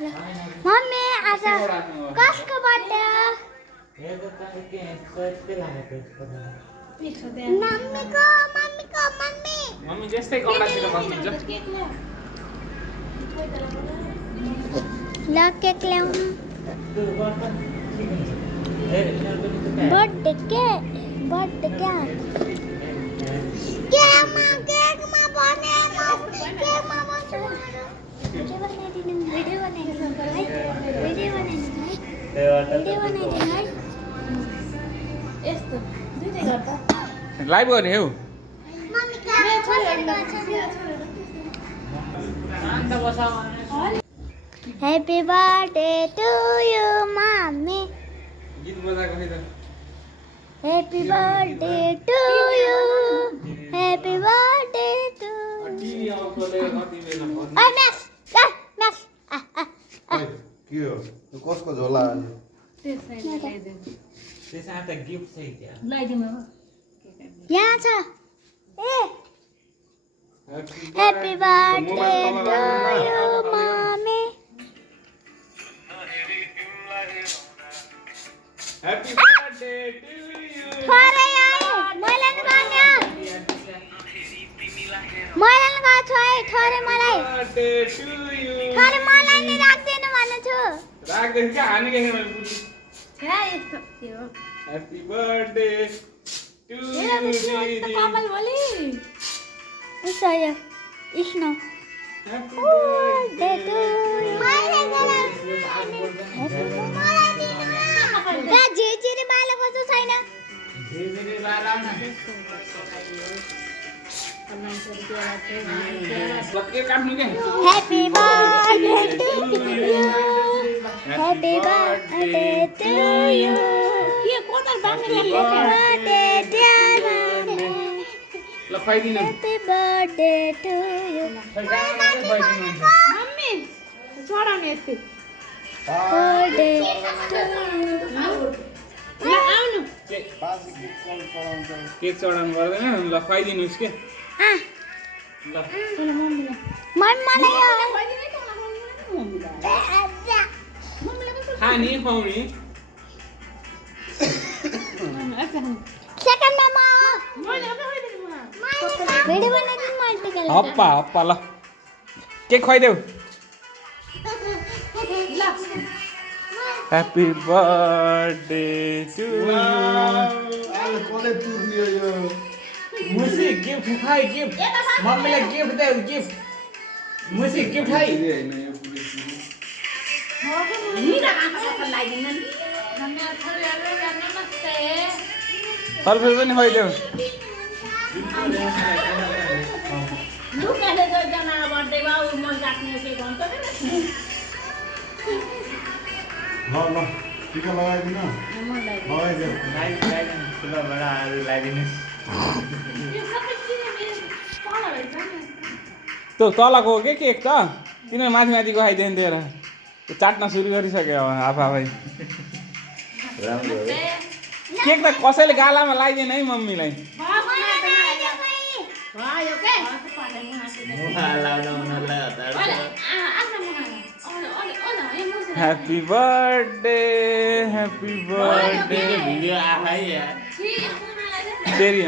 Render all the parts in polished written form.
Mummy आज कसको birthday हो मम्मी जस्तै कमलातिर बस्नुहुन्छ ल केक ल्याउनु बर्थडे के केकमा बनेमा केकमा बस्छु भिडियो बनाइदिनु है यस्तो दुईटै गर्दा लाइभ गर्ने हौ Happy birthday to you, mommy. गीत बजाएको नि त Happy birthday to you. Happy birthday to TV आउँकोले कति बेला भन्नु Hey, miss. के हो यो कसको झोला त्यसैले ल्याइदिनु त्यसमा त गिफ्ट छ त्यहाँ ल्याइदिनु यहाँ छ ए Happy birthday to you, mommy. Happy birthday to you. थोरै आयो मैले नि गर्ने मैले नि गर्छु है थोरै मलाई Birthday to you. थोरै मलाई नि राख्दिनु भन्नु छु राख्दैन क्या हानि के मैले बुझ्नु छ्या यस्तो के हो Happy birthday to you. कपाल बोली उसो यो snow Happy birthday to you. दा झिझिरी बाले कस्तो छैन झिझिरी बाला न लक्के काट्नु के Happy birthday to you. Happy birthday to you. के कोतल बाँड्ने Happy birthday dear mommy. ल खुवाइदिनु Happy birthday to you. Mummy चढाउने यति Birthday to you. ल आउनु केक चढाउनु पर्दैन ल खुवाइदिनुहोस् के Ah, ल मन मलाई यो खाने खुवाउने सेकेन्डमा म भिडियो बनाइदिनु मैले टिका हप्पा हप्पा ल केक खुवाइदेऊ ह्याप्पी बर्थडे टु कसले तुर्नियो यो मुसी गिफ्ट खाइ गिफ्ट मम्मीलाई gift they gift Musi gift खाइ हैन यो पुलिस फलफुल पनि खुवाइदेऊ ल टिका लगाइदिन लगाइदियो त्यो तलको हो के केक त किन माथि माथि खुवाइदियो दिएर त्यो चाट्न सुरु गरिसक्यो अब आफै केक त कसैले गालामा लगाइदिएन है मम्मीलाई ह्याप्पी बर्थडे फेरि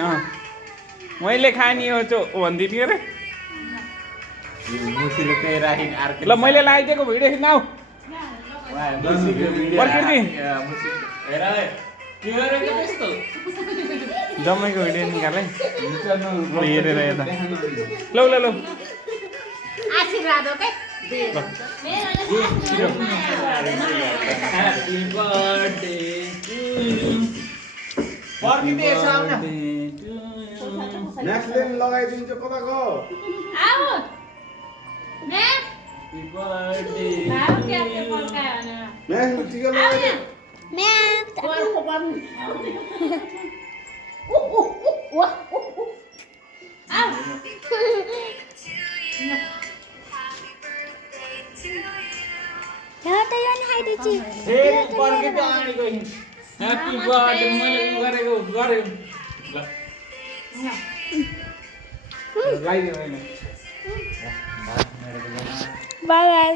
मैले खाने हो भन्दै थियो अरे ल मैले लगाइदिएको भिडियो खिच्न आऊ प्रकृति जम्मैको भिडियो निकाले हेरेर यता लौ ल लौ आशीर्वाद हो के ह्याप्पी बर्थडे टु यु प्रकृति यसो आउन नेक्स्ट लेन लगाइदिन्छ कताको आऊ ने ह्याप्पी बर्थडे आऊ के के पल्कायो भने नेक्स्ट टिका लगाइदियो कोरको बन आऊ एउटा यो नि खाइदिन्छु ह्याप्पी बर्थडे मैले गरेको गरे ल लगाइदिनु बाई बाई